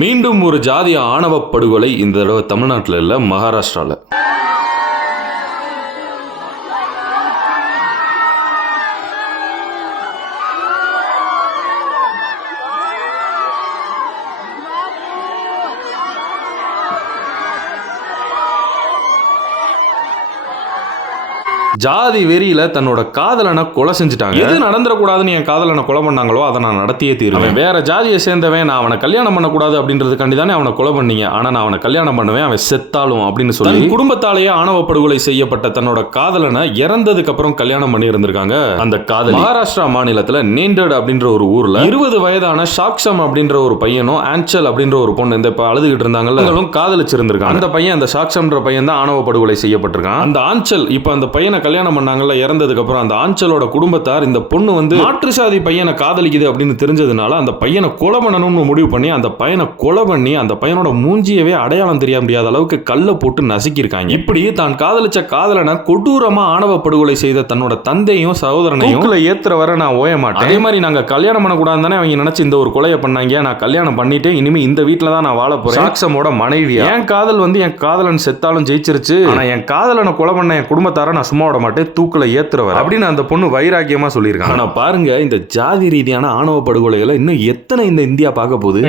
மீண்டும் ஒரு ஜாதிய ஆணவ படுகொலை இந்த தடவை தமிழ்நாட்டில் இல்ல, மகாராஷ்டிரால. ஜாதி வெறியில தன்னோட காதலனை கொலை செஞ்சுட்டாங்க. எது நடந்துடக்கூடாதுன்னு என் காதலனை கொலை பண்ணாங்களோ அதை நான் நடத்தியே தீருவேன். வேற ஜாதியை சேர்ந்தவன், நான் அவனை கல்யாணம் பண்ணக்கூடாது அப்படின்றதுக்காண்டி தானே அவனை கொலை பண்ணீங்க. ஆனா நான் அவனை கல்யாணம் பண்ணுவேன், அவன் செத்தாலும் அப்படின்னு சொல்லி குடும்பத்தாலேயே ஆணவ படுகொலை செய்யப்பட்ட தன்னோட காதலனை இறந்ததுக்கு அப்புறம் கல்யாணம் பண்ணி இருந்திருக்காங்க. அந்த காதல் மகாராஷ்டிரா மாநிலத்துல நேண்டட் அப்படின்ற ஒரு ஊர்ல 20 வயதான சாக்ஷம் அப்படின்ற ஒரு பையனும் ஆன்சல் அப்படின்ற ஒரு பொண்ணு இந்த அழுதுகிட்டு இருந்தாங்கல்ல, காதலிச்சிருந்திருக்காங்க. அந்த பையன், அந்த சாக்ஷம்ன்ற பையன் தான் ஆணவ படுகொலை செய்யப்பட்டிருக்கான். அந்த ஆன்சல் இப்ப அந்த பையனை கல்யாணம் பண்ணாங்கல்ல, இறந்ததுக்கு அப்புறம் அந்த ஆன்சலோட குடும்பத்தார் இந்த பொண்ணு வந்து மாற்று சாதி பையனை காதலிக்குது அப்படின்னு தெரிஞ்சதுனால அந்த பையனை கொலை பண்ணணும்னு முடிவு பண்ணி அந்த பையனை கொலை பண்ணி அந்த பையனோட மூஞ்சியவே அடையாளம் தெரிய முடியாத அளவுக்கு கல்ல போட்டு நசுக்கியிருக்காங்க. இப்படி தான் காதலிச்ச காதலனை கொடூரமா ஆணவ படுகொலை செய்த தன்னோட தந்தையும் சகோதரனையும் ஏத்துற வர நான் ஓய மாட்டேன். அதே மாதிரி நாங்க கல்யாணம் பண்ணக்கூடாது தானே அவங்க நினைச்சு இந்த ஒரு கொலையை பண்ணாங்க. நான் கல்யாணம் பண்ணிட்டேன், இனிமே இந்த வீட்டுல தான் நான் வாழ போறேன். சாக்ஷமோட மனைவி, என் காதல் வந்து என் காதலன் செத்தாலும் ஜெயிச்சிருச்சு, ஆனா என் காதலனை கொலை பண்ண என் குடும்பத்தார நான் சும்மா விட மாட்டேன், தூக்குல ஏத்துறவர் அப்படின்னு அந்த பொண்ணு வைராக்கியமா சொல்லியிருக்காங்க. ஆனா பாருங்க, இந்த ஜாதி ரீதியான ஆணவ படுகொலைகளை இன்னும் எத்தனை இந்த இந்தியா பார்க்க போகுது.